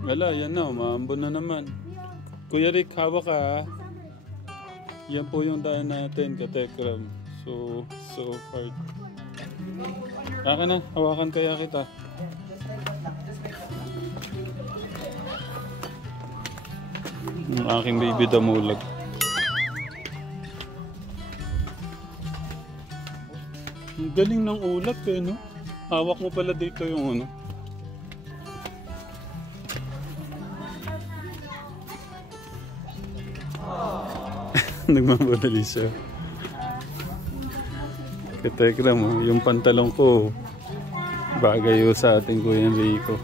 Wala, yan na. Maambon na naman. Kuya Rick, hawak ka ha. Yan po yung daan natin, Katekram. So hard. Aka na, hawakan kaya kita. Yung aking baby damulag. Ang galing ng ulap eh, no? Hawak mo pala dito yung ano. Nagmamadali siya. Katekram mo, yung pantalong ko bagay yun sa ating Kuya Enrico.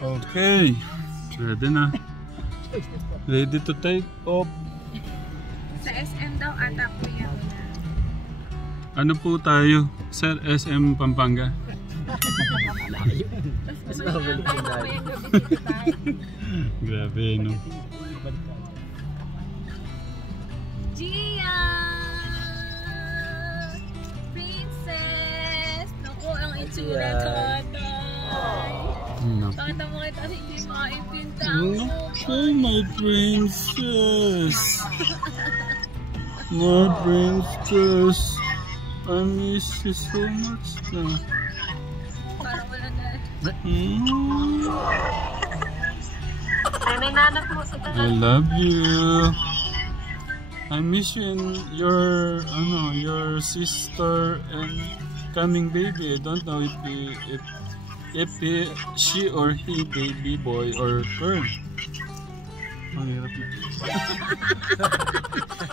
Okay, ready na. Ready to take off. Sa SM daw ata kuya. Ano po tayo? Sir, SM Pampanga. Grabe, no? Gia! Princess! Naku, ang itsura tatay. Tata mo kita hindi maipinta mo. Oh, my princess! My princess! I miss you so much na. Parang wala na. Ay, may nanak mo sa I love you. I miss you and your sister and coming baby. I don't know if she or he baby boy or girl. Ang hirap na.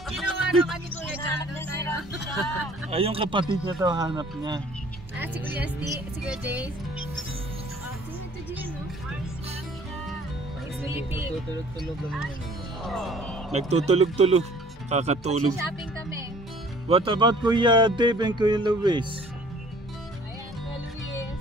Ginawa na kami kuya Jano tayo. Ay, yung kapatid niya daw hanap niya. Ah, si Kuya Steve, si Kuya Jace. Ah, sino ito Gino, no? Sleeping. Nagtutulog-tulog. Kakatulog. Shopping kami. What about Kuya Dave and Kuya Luis? Ayan, Kuya Luis.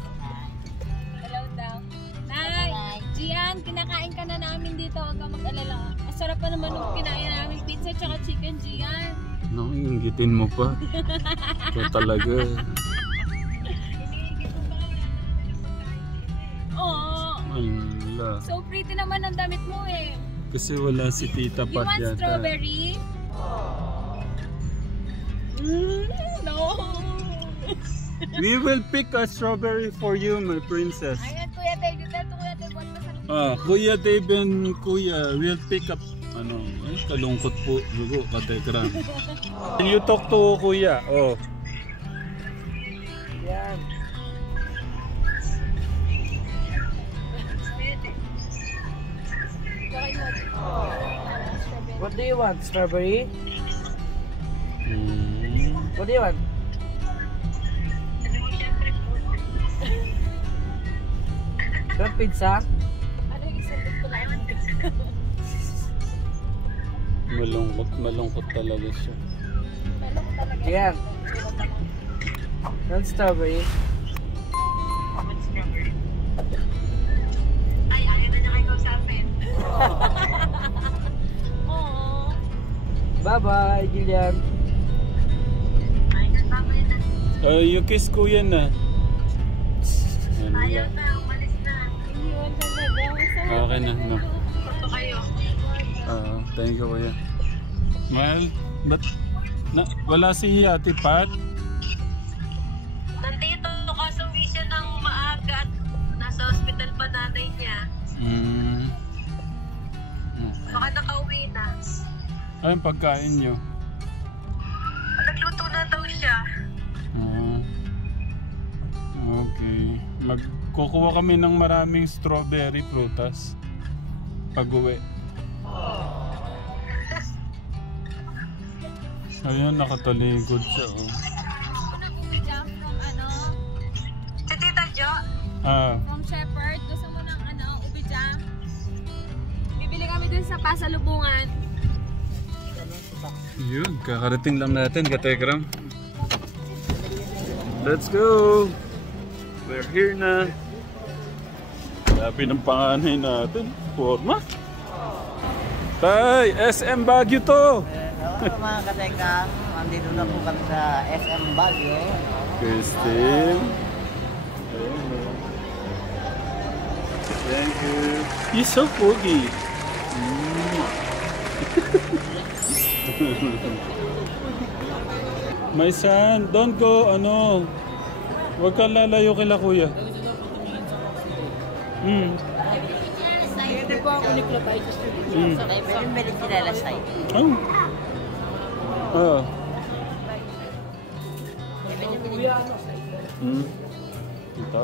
Hello daw. Nay, Gian, kinakain ka na namin dito. Huwag kang mag-alala. Masarap pa naman yung kinain namin pizza tsaka chicken, Gian. No, inggitin mo pa. Ito talaga. Oo. Wala. So pretty naman ang damit mo eh. Kasi wala si Tita You Pat want yata. strawberry? No. We will pick a strawberry for you, my princess. Ayan, Kuya Dave. Dito, Kuya Dave. What masarap? Kuya Dave and Kuya will pick up. Ay, kalungkot po. Lugo, Katekram. Can you talk to Kuya? Oh. Yan. What do you want? Strawberry? What do you want? Crab pizza? Ano yung isang gusto lang? Malungkot talaga siya. Melok talaga. Yan. Not strawberry. Ay, ayaw na niya kayo kausapin. Oo. Bye-bye, Jillian. Ay, nagpapay na. You kiss Kuya na. Ayaw na, umalis na. Iniwan talaga. Okay na, no. Gusto kayo. Thank you, Kuya. Mahal, ba't wala si Ate Pat? Nandito, kaso uwi siya ng maaga at nasa hospital pa nanay niya. Baka nakauwi na. Anong pagkain nyo? Nagluto na daw siya. Okay. Magkukuha kami ng maraming strawberry prutas pag-uwi. Ayun, nakataligod siya, oh. Gusto na uwi-jam from ano? Si Tita Jo? From Shepherd. Gusto mo ng ano, ubi-jam? Bibili kami dun sa pasalubungan. Yun, kakarating lang natin, Katekram. Let's go! We're here na. Sabi ng panganay natin, forma. Tay, SM Baguio to! Hello mga katekang, andito na po kami sa SM Baguio. Christine. Thank you. You're so foggy. My son, don't go, huwag ka lalayo kila kuya. Hindi po ako niklatay sa studio. Pwede meron kilalasay. Ito?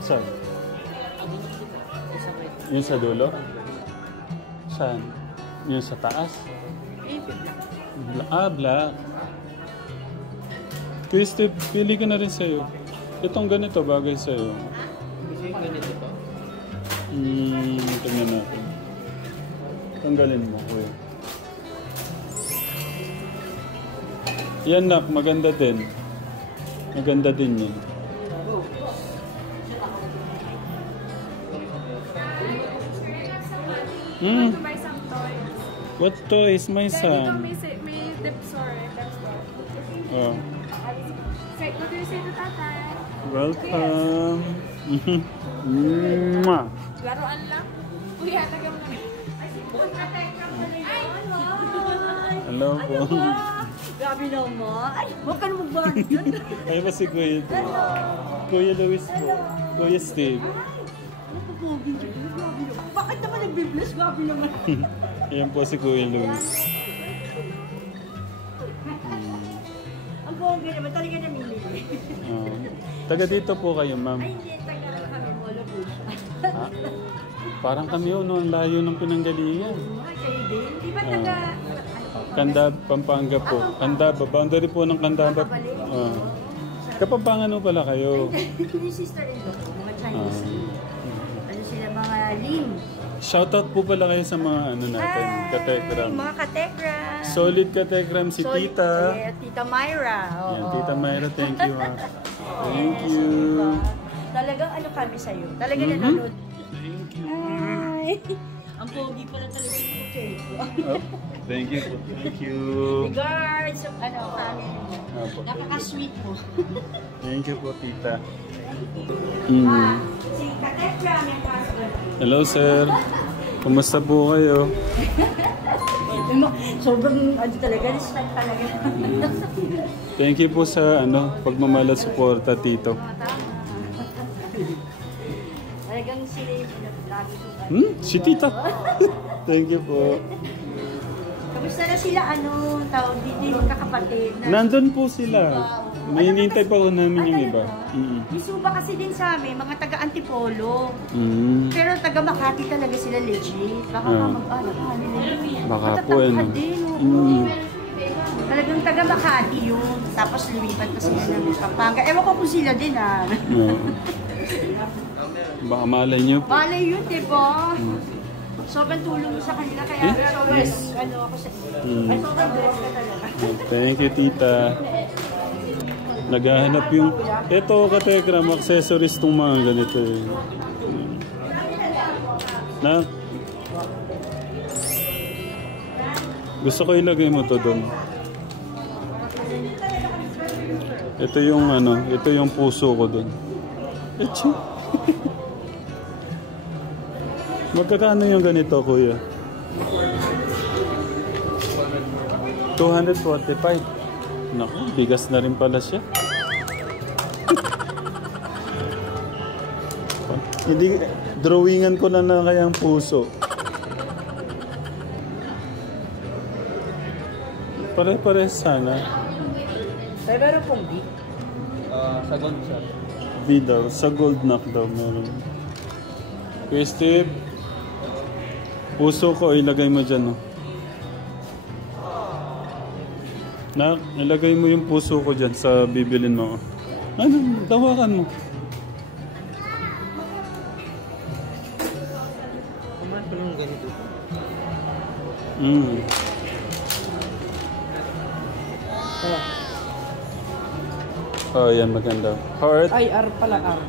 Saan? Yung sa dulo? Saan? Yung sa taas? Black. Christy, pili ka na rin sa'yo. Itong ganito bagay sa'yo. Tingnan natin. Tanggalin mo, kuya. Yan nak, maganda din. Maganda din yan. Buy some toys. What toys, my Dito son? may dipsor. Oh. Say, what do you say to tatay? Welcome. Mwah. Laruan lang? Kuya, lagyan mo lang. Hello po. Grabe naman. Ay, huwag ka na magbahan dyan. Ay ba si Kuya? Kuya Luis po. Kuya Steve. Bakit naman nagbibless? Grabe naman. Ayan po si Kuya Luis. Ang pogi naman, talaga namili. Taga dito po kayo, ma'am. Ay, hindi, taga kami. Wala po siya. Ah, parang kami ang layo ng pinanggalingan. Ay, kayo din. Di ba taga... Candaba, Pampanga po. Candaba, boundary po ng Candaba. Kapampangan mo pala kayo. Yung sister-in-law ko, mga Chinese. Ano sila, mga Lim. Shoutout po pala kayo sa mga natin, katekram. Mga katekram. Solid katekram si Tita. Tita Myra. Yan, Tita Myra, thank you. Thank you. Talagang ano kami sa'yo. Talagang nanonood. Thank you. Ay. Ang pogi pala talaga yung picture ko. Thank you. Thank you. Regards, ano, kami. Apo. Nakaka-sweet mo. Thank you po, Tita. Si Katekram yung husband. Hello, sir. Kumusta po kayo? Sobrang ano talaga, respect talaga. Thank you po sa pagmamahal at suporta, Tito. Talagang sila yung lagi ko. Si Tita. Thank you po. Kamusta na sila, tawag dito yung magkakapatid? Nandun po sila. May hinihintay pa ko namin yung iba. Yung Suba kasi din sa amin, mga taga-Antipolo. Pero taga-Makati talaga sila legit. Baka mag-anak nila yun. Baka po, din, talagang taga-Makati yun. Tapos lumipat pa sila ng Pampanga. Ewan ko kung sila din, Baka malay niyo po. Malay yun, diba? Sobrang tulong mo sa kanila, kaya sobrang, ako sa ay, sobrang blessed ka talaga. Thank you, Tita. Naghahanap yung... Ito, katekram, accessories tong mga ganito eh. Na? Gusto ko ilagay mo to doon. Ito yung ito yung puso ko doon. Echo. Magkakano yung ganito, kuya? 245. Naku, bigas na rin pala siya. Hindi, drawingan ko na kaya ang puso. Pare-pares sana. Pero meron pong di. Sa gold siya. B daw, sa gold knock daw meron. Kuya Steve, puso ko, ilagay mo dyan. Nak, ilagay mo yung puso ko dyan sa bibilin mo. Dawakan mo. Kumain pa lang ganito. Oh, yan maganda. Heart. Ay, R pala, R.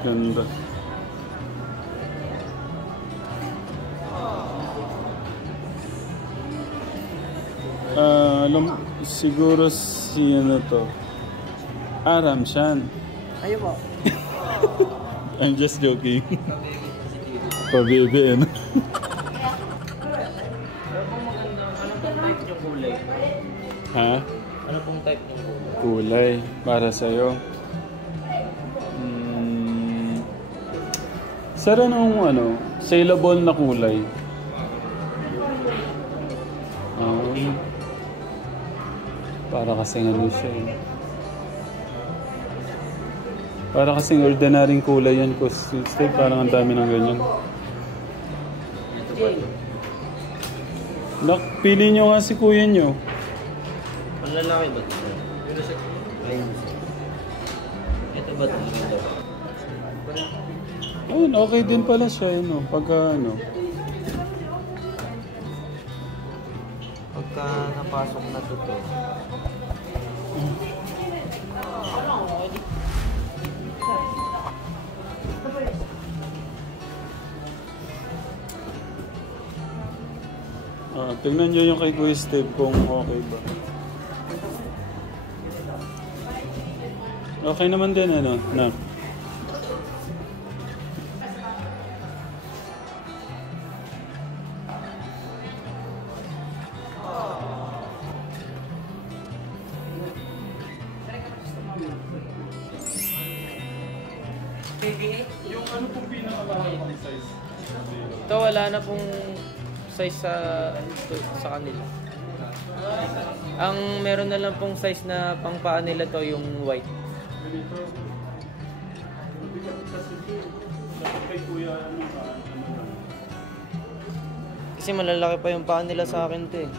Ganda. Siguro si ano to. Ramshan. Ayaw mo. I'm just joking. Pabebe, ano? Ha? Ano pong type ng kulay? Kulay. Para sa'yo. Sara nung ano, saleable na kulay. Para kasing ano siya eh. Para kasing ordinaryong kulay yan ko. Parang ang dami ng ganyan. Pili nyo nga si kuya nyo. Ang lalaki ba ito? Ayun. Ito ba ito? Ayun, okay din pala siya. Ano, pagka ano. Pagka napasok na ito. Tingnan nyo yung kay Kuya Steve kung okay ba. Okay naman din ano, nak. Yung ano pong pinakamalaki size? Ito wala na pong size sa kanila. Ang meron na lang pong size na pangpaa nila to yung white. Kasi malalaki pa yung paa nila sa akin to eh.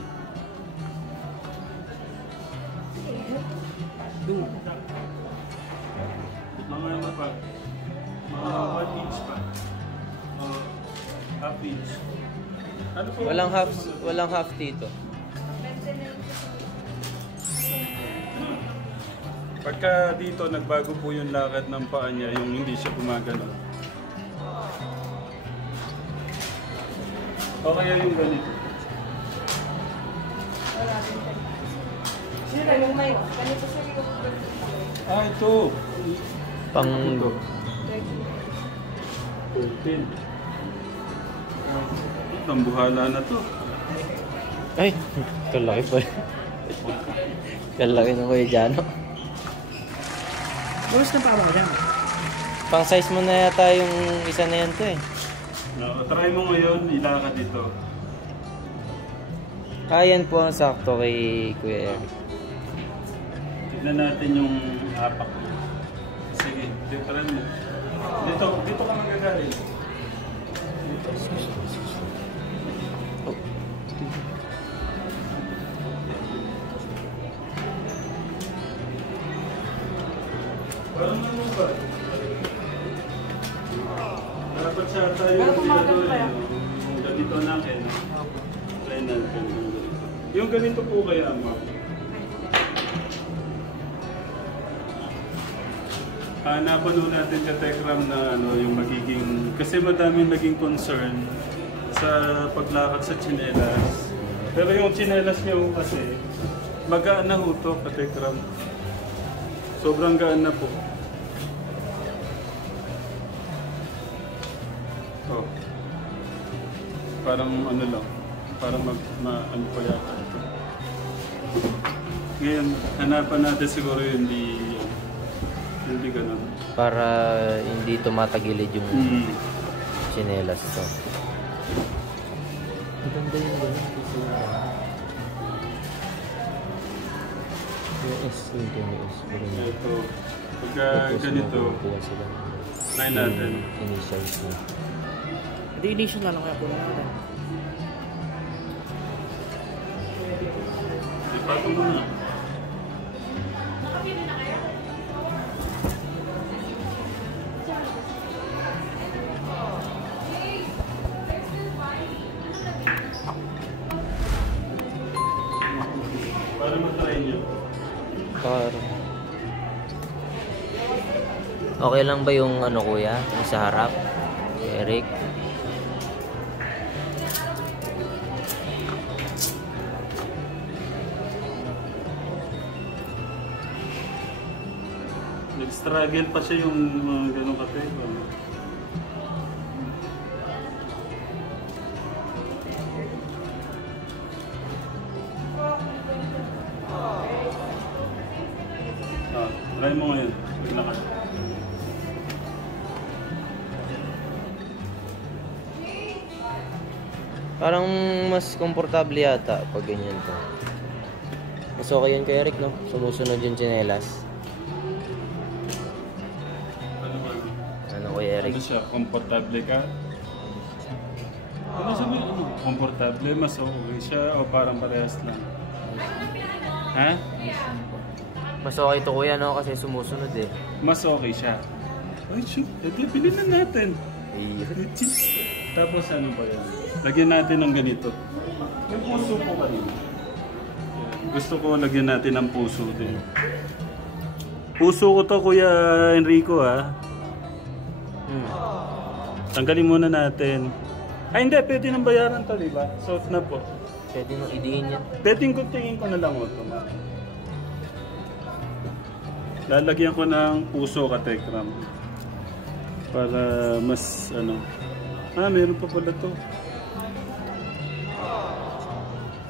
Mga ano pa? Mga 1 inch pa? Half inch? Ano po? Walang half dito. Pagka dito, nagbago po yung lakad ng paa niya, yung hindi siya gumagano. O kaya yung ganito. Ito. Pang... Ito. 13. Tambuhala na to. Ay! Kalaki pa. Kalaki ng Kuya Jano. Bukas na pa ba dyan? Pang size mo na yata yung isa na yan to eh. Try mo ngayon, ilakad dito. Yan po ang sakto kay Kuya Eric. Tignan natin yung hapak niya. Sige, try mo. Dito ka magagaling. Parang ano ba? Dapat siya tayo yung ganito natin. Try natin. Yung ganito po kaya, ma'am. Napanood natin sa Tekram na ano, yung magiging... Kasi madaming naging concern sa paglakad sa tsinelas. Pero yung tsinelas niya kasi, magaan na ho to, Tekram. Sobrang gaan na po. Oh. Parang ano lang. Parang ano pa yata ito. Ngayon, hanapan natin siguro yung hindi ganun. Para hindi tumatagilid yung tsinelas to. Maganda yung ganun. Yung S yung S. Ito. Pagka ganito, try natin. Initials na. Hindi initial na lang kaya po natin. Ipato mo na. Para matry nyo. Para. Okay lang ba yung ano kuya? Yung sa harap? Eric? Nag-struggle pa siya yung mga ganong katego. Try mo ngayon. Maglakad. Parang mas komportable yata pag ganyan to. Mas okay yun kay Eric, no? Sumusunod yung tsinelas. Ano kay Eric? Ano siya? Komportable ka? Ano sabi? Ano? Komportable? Mas okay siya o parang parehas lang? Ha? Mas okay to kuya, no? Kasi sumusunod eh. Mas okay siya. Ay, shoot. Edi, bilhin na natin. Eh, Tapos ano ba yan? Lagyan natin ng ganito. Yung puso ko kanina. Gusto ko lagyan natin ng puso din. Puso ko to, Kuya Enrico, ha? Tanggalin muna natin. Ay, hindi. Pwede nang bayaran to, diba? Suot na po. pwede nang idiin yan. Pwedeng tingin ko na lang ito. Lalagyan ko ng puso ka, Tekram. Para mas, ano... meron pa pala to.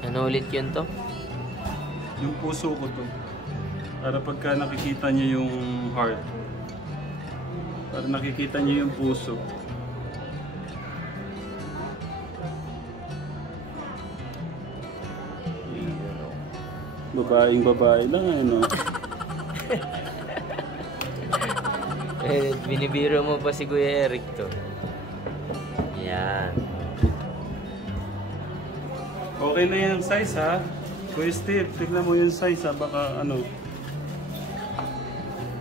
Ano ulit yun to? Yung puso ko to. Para pagka nakikita niyo yung heart. Para nakikita niyo yung puso. Babaeng babae lang, ano? Binibiro mo pa si Kuya Eric to. Yan. Okay na yung size, ha? Kuya Steve, tignan mo yung size, ha? Baka ano.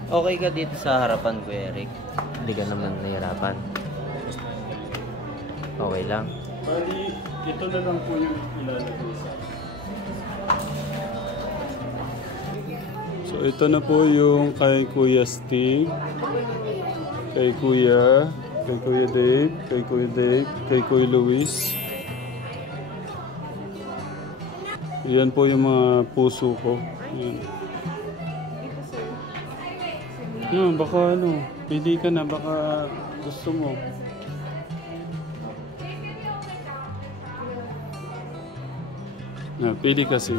Okay ka dito sa harapan, Kuya Eric? Hindi ka naman nahirapan. Okay lang. Bali, ito na lang po yung ilalagay sa. So ito na po yung kay Kuya Steve, kay Kuya Dave, kay Kuya Luis. Yan po yung mga puso ko. Yan. Yan, baka ano, pili ka na, baka gusto mo. Pili kasi.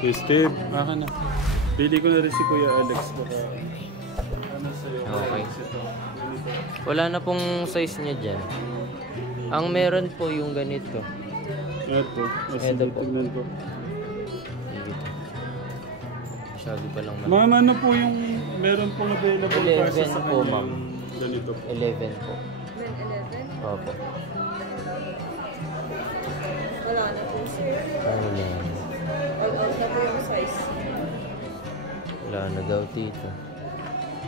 Okay, Steve, baka na. Pili ko na rin si Kuya Alex. Baka ano sa'yo? Okay. Wala na pong size niya dyan. Ang meron po yung ganito. Ito. Ito po. Tignan ko. Masyado pa lang man. Ma'am, ano po yung meron pong available 11 prices sa po, kanya ma'am. yung ganito po? 11 po. 11? Opo. Wala na po sir. Wala. All out na po yung size. Wala na daw dito.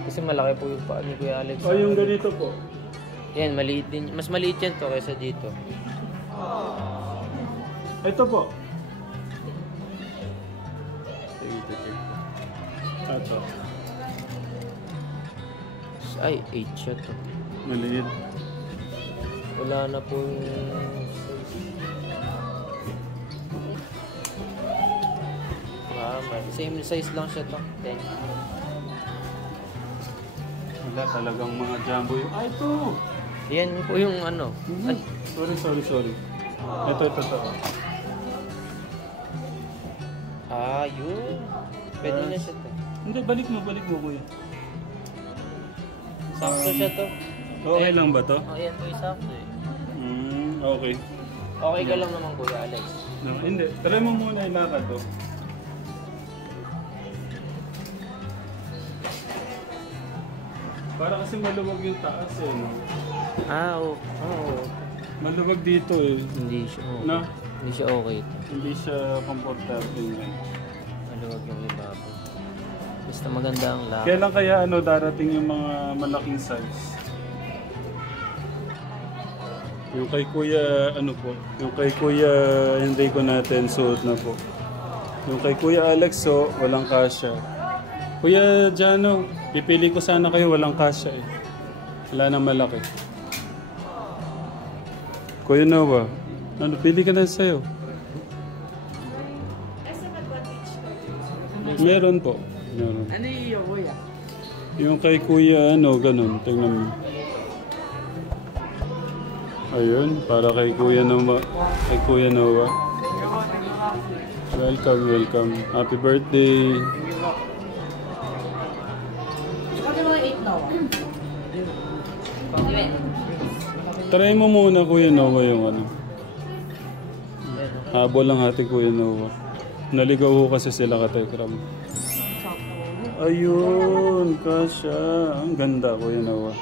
Kasi malaki po yung paa ni Kuya Alex. Oh, yung ganito po. Yan, maliit din. Mas maliit yan to kaysa dito. Ito po. Ito. Ay, 8 siya to. Maliit. Wala na po yung same size lang siya to. 10. Wala talagang mga jumbo yung... Ah, ito! Yan po yung ano. Ay, Sorry. Ito. ah, yun. Pwede na siya to. Hindi, balik mo, kuya. Sakto siya to. Okay lang ba to? Oh, yan po yung sakto eh. Okay. Okay ka lang naman Kuya Alex. No, hindi. Try mo muna ilakad to. Para kasi maluwag yung taas eh, no? Ah, oo. Maluwag dito eh. Hindi siya okay. No? Hindi siya okay to. Hindi siya comfortable yan. Maluwag yung ibabaw. Basta maganda ang lakad. Kailan kaya darating yung mga malaking size? Yung kay Kuya, yung kay Kuya Enrico natin, suot na po. Yung kay Kuya Alex, so walang kasya. Kuya Jano, pipili ko sana kayo, walang kasya eh. Wala nang malaki. Kuya Noah, ano, pili ka na sa'yo. Meron po. Meron. Ano yung kuya? Yung kay Kuya, ano, ganun. Tingnan mo. Ayun, para kay Kuya Noah. Kay Kuya Noah. Welcome, welcome. Happy birthday. Ano mga 8 now? Try mo muna, Kuya Noah, yung ano. Habol lang hati, Kuya Noah. Naligaw ko kasi sila ka Tekram. Ayun, kasha. Ang ganda, Kuya Noah.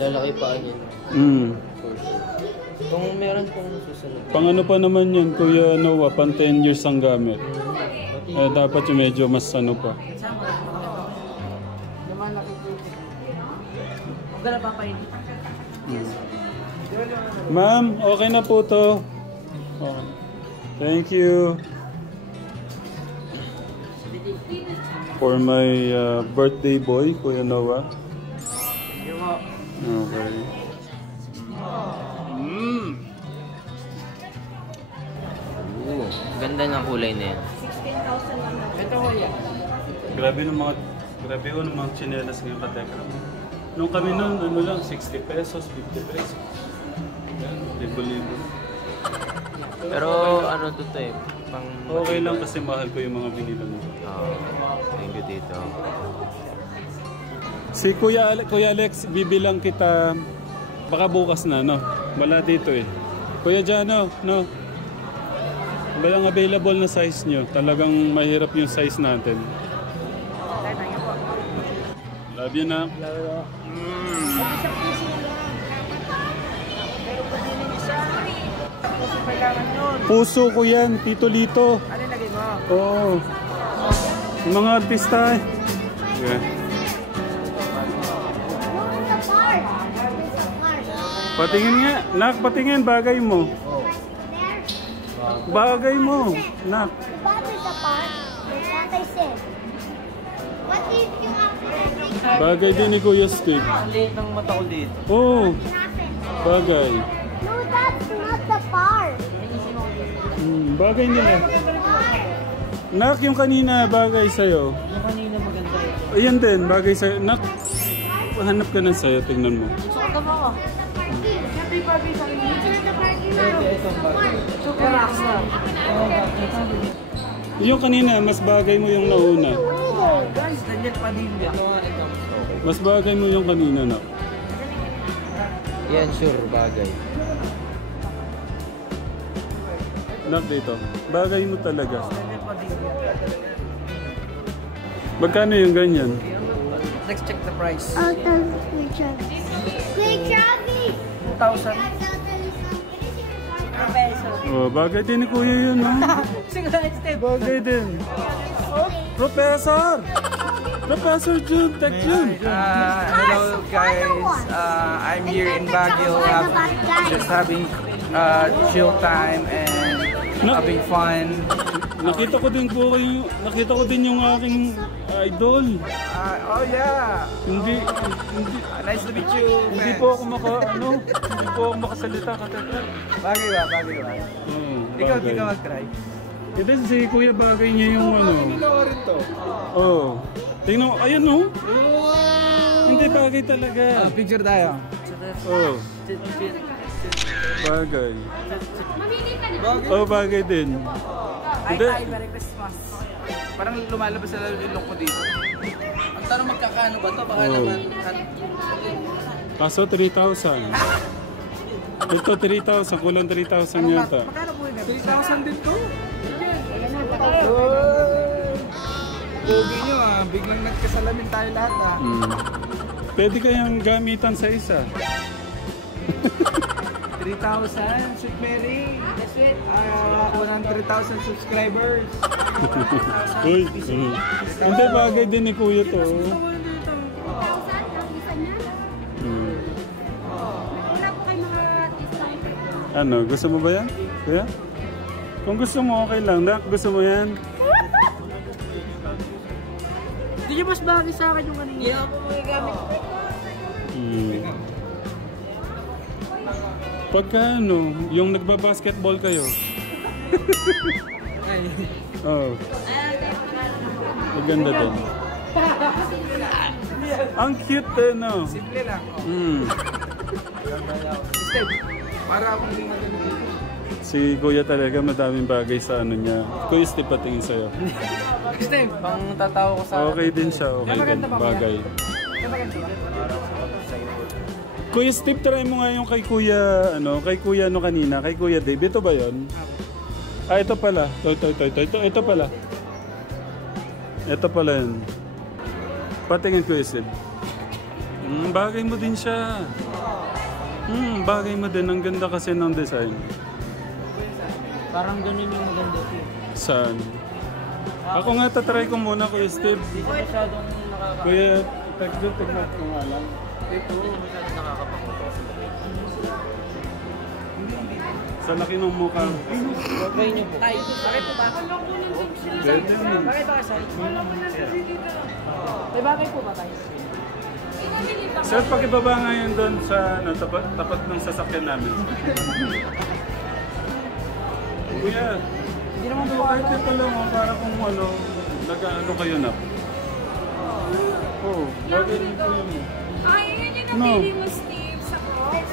Lalaki pa yun. For sure. Kung meron pong susunod. Pang ano pa naman yun, Kuya Noah, pang 10 years ang gamit. Dapat yung medyo mas ano pa. Ma'am, okay na po to. Okay. Thank you. For my birthday boy, Kuya Noah. Okay. Ganda ng kulay na yan. Grabe yung mga tsinelas ngayon ka Tekram. Nung kami nun, ano lang, 60 pesos, 50 pesos. Yan, libo-libo. Pero ano to eh, pang... Okay lang kasi mahal ko yung mga binila mo. Thank you, Tito. Si Kuya Alex, bibilang kita baka bukas na, no? Wala dito eh. Kuya Jano, no? Walang available na size nyo. Talagang mahirap yung size natin. Love you na. Puso ko yan, Tito Lito. Ano lagay mo? Oo. Yung mga artista eh. Yeah. Patingin nga. Nak, patingin. Bagay mo. Bagay mo. Nak. Bagay din ni Kuya Steve. Ang liit ng mata ko dito. Oo. Bagay. No, that's not the part. Bagay nila. Nak, yung kanina bagay sa'yo. Yung kanina maganda eh. Ayan din, bagay sa'yo. Nak, hanap ka na sa'yo. Tingnan mo. Suot mo ako. Happy birthday sa inyo. Super rocks na. Yung kanina, mas bagay mo yung nauna. Guys, Daniel Padilla. Mas bagay mo yung kanina, Nak. Yan, sure, bagay. Nak, dito. Bagay mo talaga. Daniel Padilla. Magkano yung ganyan? Let's check the price. Oh, that's Quick, Chubby! 2,000. Oh, bagay din ni Kuya yun, ha? Single step. Bagay din. Professor! Professor Jun, Tech Jun. Hello guys, I'm here in Baguio, just having chill time and having fun. Nakita ko din yung aking idol. Oh yeah, Hindi nice to meet you. hindi po ako makasalita ka Teka. Bagay ba? Ikaw, di ka mag-try. Ito si Kuya bagay niya yung ano. Ikaw rin to. Oh. Tingnan mo, ayun oh. Hindi bagay talaga. Picture tayo. Oh. Bagay. Mamili ka na. Oh, bagay din. Hindi. Merry Christmas. Parang lumalabas sa ilong ko dito. Ang tanong magkakano ba to? Baka Oh. naman. Kaso 3,000. Ito 3,000, kulang 3,000 yata. Magkano po yun? 3,000 din to. Pogi nyo biglang nagkasalamin tayo lahat Pwede kayang gamitan sa isa. 3,000, Sweet Mary. Sweet. 100,000 subscribers. Uy. Hindi bagay din ni Kuya to. Wala po kayo mga artista. Ano, gusto mo ba yan? Kuya? Kung gusto mo, okay lang. Nak, gusto mo yan? Hindi niyo mas bagay sa akin yung kanina. Hindi ako magagamit. Pagka ano, yung nagbabasketball kayo. Oh. Maganda din. Ang cute eh, no? Simple lang. Para akong hindi maganda dito. Si Kuya talaga madaming bagay sa ano niya. Kuya Steve, patingin sa'yo. Steve, Pang tatawa ko sa... Okay din siya, okay din. Bagay. Kuya Steve, try mo nga yung kay Kuya, kay Kuya kanina, kay Kuya Dave. Ito ba yun? Ah, ito pala. Ito pala. Ito pala yun. Patingin Kuya Steve. Bagay mo din siya. Bagay mo din. Ang ganda kasi ng design. Parang ganun yung maganda ko. Saan? Ako nga, tatry ko muna Kuya Steve. Hindi siya masyadong nakaka... Kuya, tignan ko nga lang. Ito, masyadong nakakapanguto. Sa laki ng mukha. Bagay niyo po. Tay, bakit po ba? Pwede mo. Bakit ba kasi? May bagay po ba tayo? Sir, pakibaba nga yun doon sa tapat ng sasakyan namin. Kuya, Hindi naman po kahit ito lang para kung nag-ano kayo na. Oo, bagay din po yun. Ay, yun yung napili mo, Steve, sa cross.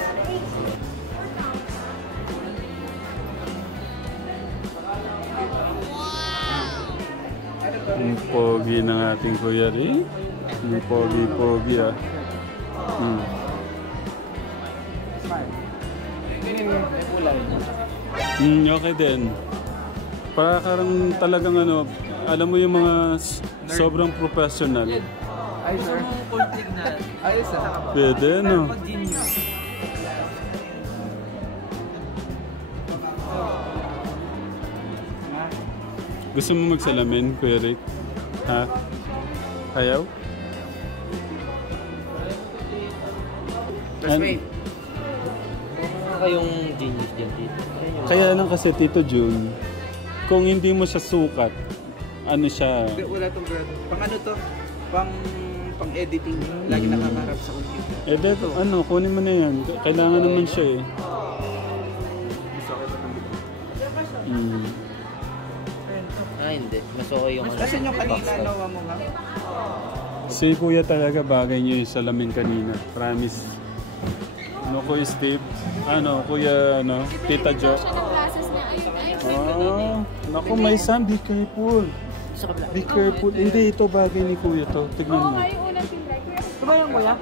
Ang pogi ng ating Kuya Ri. Ang pogi-pogi ah. Okay din. Para karang talagang alam mo yung mga sobrang professional. Ay, sir. Ayos ah. Pwede, no? Gusto mo magsalamin, Kuya Rick? Ha? Ayaw? Let's wait. Kayong genius dyan dito. Kaya lang kasi Tito June, kung hindi mo siya sukat, ano siya? Wala tong grado. Pang ano to? Pang-editing. Lagi nakakarap sa computer. Dito, kunin mo na yan. Kailangan naman siya eh. Hindi. Mas okay yung Kasi yung kanina, nawa mo nga. Si Kuya talaga bagay niyo yung salamin kanina. Promise. Kuya Steve. Kuya, Tita Jo. Siya ng classes niya. Ayun. Naku, may Sam, be careful. Be careful. Hindi, ito bagay ni Kuya to. Tignan mo. Yung unang tinry. Ito ba yung kuya?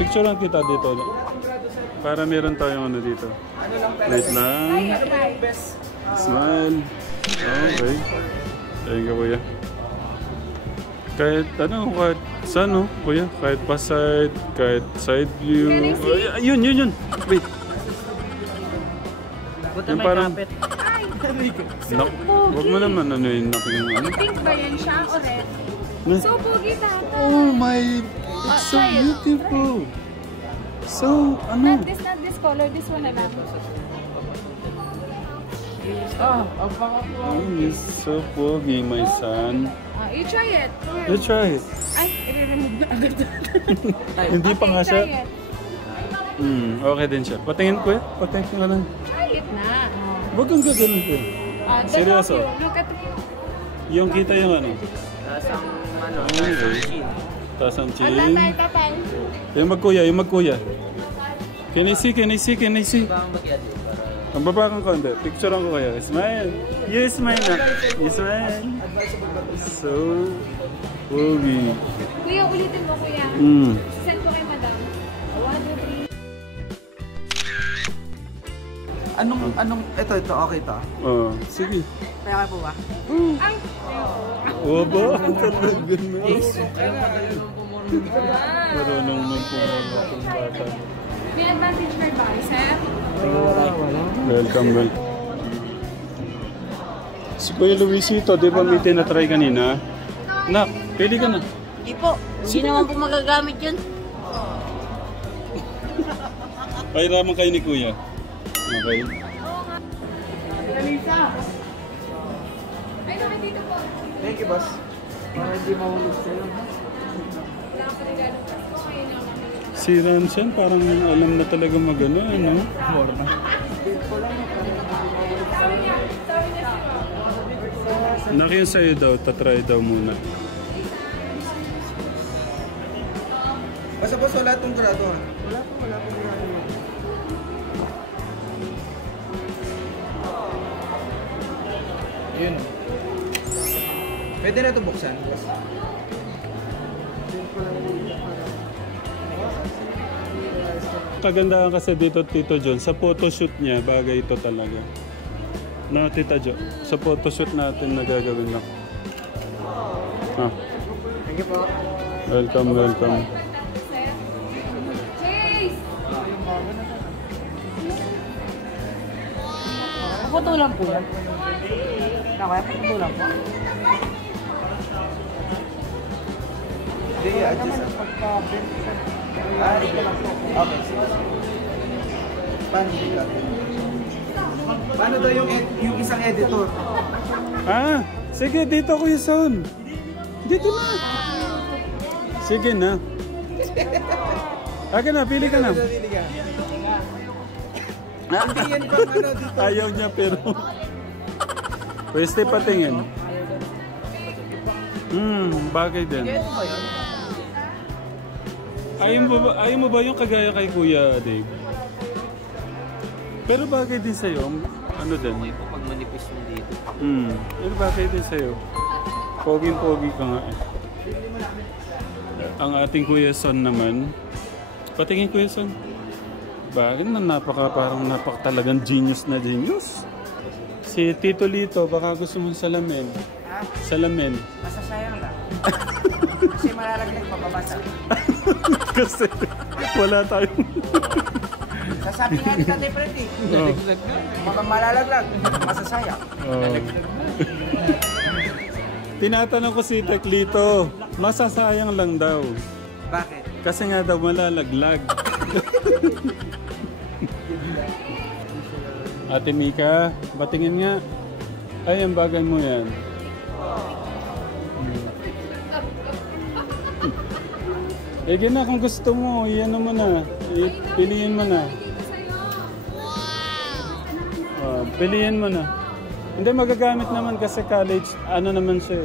Picture lang kita dito. Para meron tayong dito. Wait lang. Smile. Okay. Thank you, Kuya. Kahit kahit saan, Kuya? Kahit pa side, kahit side view. Yun. Wait. Buta Yung may parang- kapit. Huwag mo naman yung Pink ba yan siya o red? So, pogi tata. Oh my, it's so beautiful. So, Not this color. This one na lang. Ang baka po. Oh, it's so pogi, my son. You try it. You try it. Ay, i-remove na agad. Hindi pa nga siya. Try it. Okay din siya. Patingin ko Patingin ko lang. Try it na. Huwag kang gaganon ko. Seryoso? Look at Yung kita yung Tasang Okay. Taas ang chin. tatay. Yung magkuya. Can I see? Baka mag-edit para... Ang baba kang konti. Picture ko kayo. Smile. You smile na. You smile. So, pogi. Kuya, ulitin mo, kuya. Send ko kay madam. 1, 2, 3. Ito, okay to. Oh, sige. Kaya po ba? Ay! Oba, talaga na. Marunong na po ang bata. May advantage for bicep. Welcome. Si Kuya Luisito, di ba may tinatry kanina? Nak, pili ka na. Hindi po. Hindi naman po magagamit yun. Pahiraman kayo ni Kuya. Okay. Ay, nakikita po. Thank you, boss. Para hindi mahulog sa'yo. Wala ka regalo. Tapos ko ngayon ako. Si Ramshan parang alam na talaga magano, ano? More na. Nakiyan sa'yo daw, tatry daw muna. Basta boss, wala itong grado ha. Wala po grado. Yun. Pwede na ito buksan. Boss. Kagandahan kasi dito, Tito John, sa photoshoot niya, bagay ito talaga. No, Tita Jo, sa photoshoot natin na gagawin lang. Ah. Thank you po. Welcome, welcome. Chase! Paputulan po yan. Kaya paputulan po. Hindi, adjust. Okay, sige. Paano daw yung isang editor? Ah, sige, dito Kuya Son. Dito na. Sige na. Aga na, pili ka na. Hindi yan pang ano dito. Ayaw niya pero... Pwede patingin. Bagay din. Ayaw mo ba yung kagaya kay Kuya Dave? Pero bagay din sa'yo. Ano din? May pag manipis yung dito. Pero bagay din sa'yo. Pogi-pogi ka nga eh. Ang ating Kuya Son naman. Patingin Kuya Son. Bagay na parang talagang genius na genius. Si Tito Lito, baka gusto mong salamin. Salamin. Masasayang lang. Kasi malalaglag mababasa. Kasi wala tayong... Sasabi nga ni Tatay Freddy. Malalaglag. Masasayang. Tinatanong ko si Teklito, masasayang lang daw. Bakit? Kasi nga daw malalaglag. Ate Mika, batingin nga. Ay, ang bagay mo yan. Ege na kung gusto mo, iyan mo na. Piliin mo na. Piliin mo na. Hindi, magagamit naman kasi college, ano naman siya.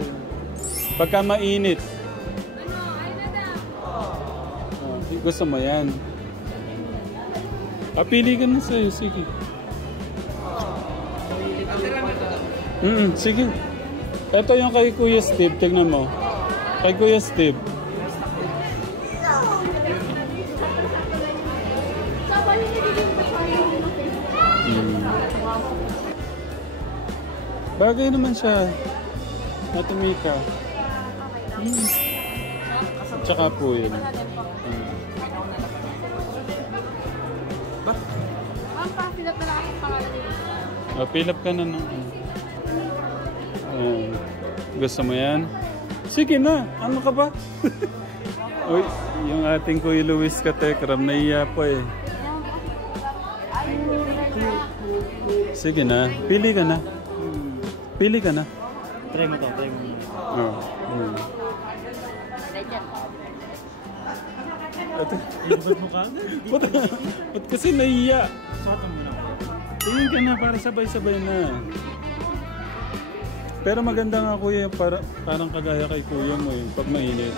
Pagka mainit. Gusto mo yan. Pili ka na sa'yo, sige. Sige. Ito yung kay Kuya Steve, tignan mo. Kay Kuya Steve. Bagay naman siya. Ate Mika. Tsaka po yun. Pilap na lang ang pangalan nila. Pilap ka na nung... gusto mo yan? Sige na. Ano ka ba? Uy, yung ating Kuya Luis Katekram, naiya po eh. Sige na. Pili ka na. Pili ka na. Try mo to, try mo. Ba't mo ka? Ba't kasi naiya? Soto mo na. Tingin ka na para sabay-sabay na. Pero maganda nga Kuya, parang kagaya kay Kuya mo yun, pag mainit.